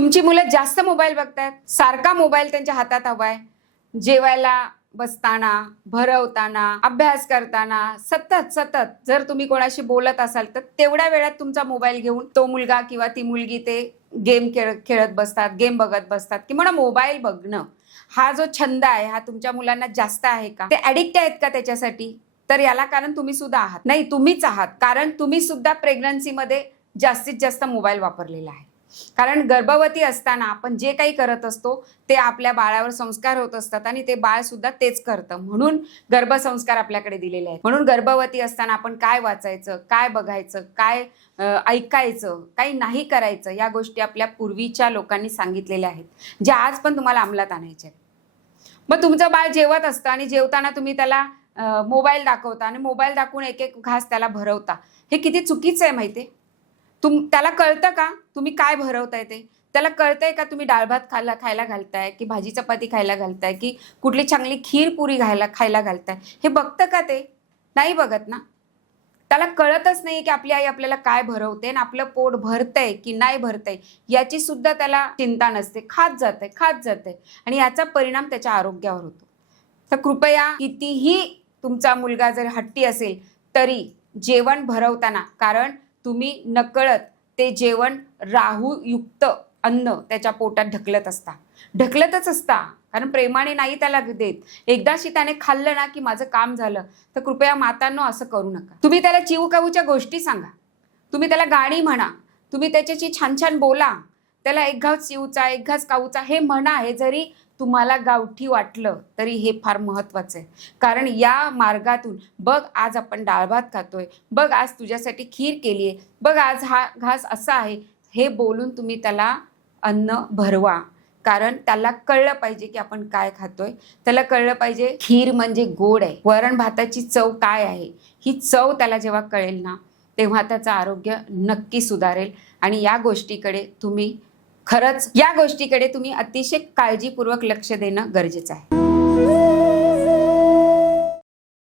तुमची मुलं जास्त मोबाईल बघतायत? सारखा मोबाईल त्यांच्या हातात हवाय. जेवायला बसताना भरवताना अभ्यास करताना सतत सतत जर तुम्ही कोणाशी बोलत असाल तर तेवढ्या वेळात तुमचा मोबाईल घेऊन तो मुलगा किंवा ती मुलगी ते गेम खेळ खेळत बसतात गेम बघत बसतात. की म्हणा मोबाईल बघणं हा जो छंद आहे हा तुमच्या मुलांना जास्त आहे का? ते ऍडिक्ट आहेत का त्याच्यासाठी? तर याला कारण तुम्ही सुद्धा आहात. नाही तुम्हीच आहात. कारण तुम्ही सुद्धा प्रेग्नन्सीमध्ये जास्तीत जास्त मोबाईल वापरलेला आहे. कारण गर्भवती असताना आपण जे काही करत असतो ते आपल्या बाळावर संस्कार होत असतात आणि ते बाळ सुद्धा तेच करतं. म्हणून गर्भसंस्कार आपल्याकडे दिलेले आहेत. म्हणून गर्भवती असताना आपण काय वाचायचं काय बघायचं काय ऐकायचं काही नाही करायचं या गोष्टी आपल्या पूर्वीच्या लोकांनी सांगितलेल्या आहेत ज्या आज पण तुम्हाला अंमलात आणायच्या मग तुमचं बाळ जेवत असतं आणि जेवताना तुम्ही त्याला मोबाईल दाखवता आणि मोबाईल दाखवून एक एक घास त्याला भरवता. हे किती चुकीचं आहे माहिती आहे तुम त्याला कळतं का तुम्ही काय भरवताय ते? त्याला कळतंय का तुम्ही डाळ भात खायला खायला घालताय की भाजी चपाती खायला घालताय की कुठली चांगली खीर पुरी खायला खायला घालताय? हे बघतं का ते? नाही बघत ना? त्याला कळतच नाही की आपली आई आपल्याला काय भरवते आणि आपलं पोट भरतंय की नाही भरतंय याची सुद्धा त्याला चिंता नसते. खात जाते खात जाते आणि याचा परिणाम त्याच्या आरोग्यावर होतो. तर कृपया कितीही तुमचा मुलगा जर हट्टी असेल तरी जेवण भरवताना कारण तुम्ही नकळत ते जेवण राहूयुक्त अन्न त्याच्या पोटात ढकलत असता. ढकलतच असता कारण प्रेमाने नाही त्याला देत. एकदाशी त्याने खाल्लं ना की माझं काम झालं तर कृपया मातांनो असं करू नका. तुम्ही त्याला चिवकाऊच्या गोष्टी सांगा. तुम्ही त्याला गाणी म्हणा. तुम्ही त्याच्याशी छान छान बोला. त्याला एक घास चिवचा एक घास काऊचा हे म्हणा हे जरी तुम्हाला गावठी वाटलं तरी हे फार महत्वाचं आहे. कारण या मार्गातून बघ आज आपण डाळ भात खातोय बघ आज तुझ्यासाठी खीर केली आहे बघ आज हा घास असा आहे हे बोलून तुम्ही त्याला अन्न भरवा. कारण त्याला कळलं पाहिजे की आपण काय खातोय. त्याला कळलं पाहिजे खीर म्हणजे गोड आहे. वरण भाताची चव काय आहे? ही चव त्याला जेव्हा कळेल ना तेव्हा त्याचं आरोग्य नक्की सुधारेल. आणि या गोष्टीकडे तुम्ही खरंच या गोष्टीकडे तुम्ही अतिशय काळजीपूर्वक लक्ष देणं गरजेचं आहे.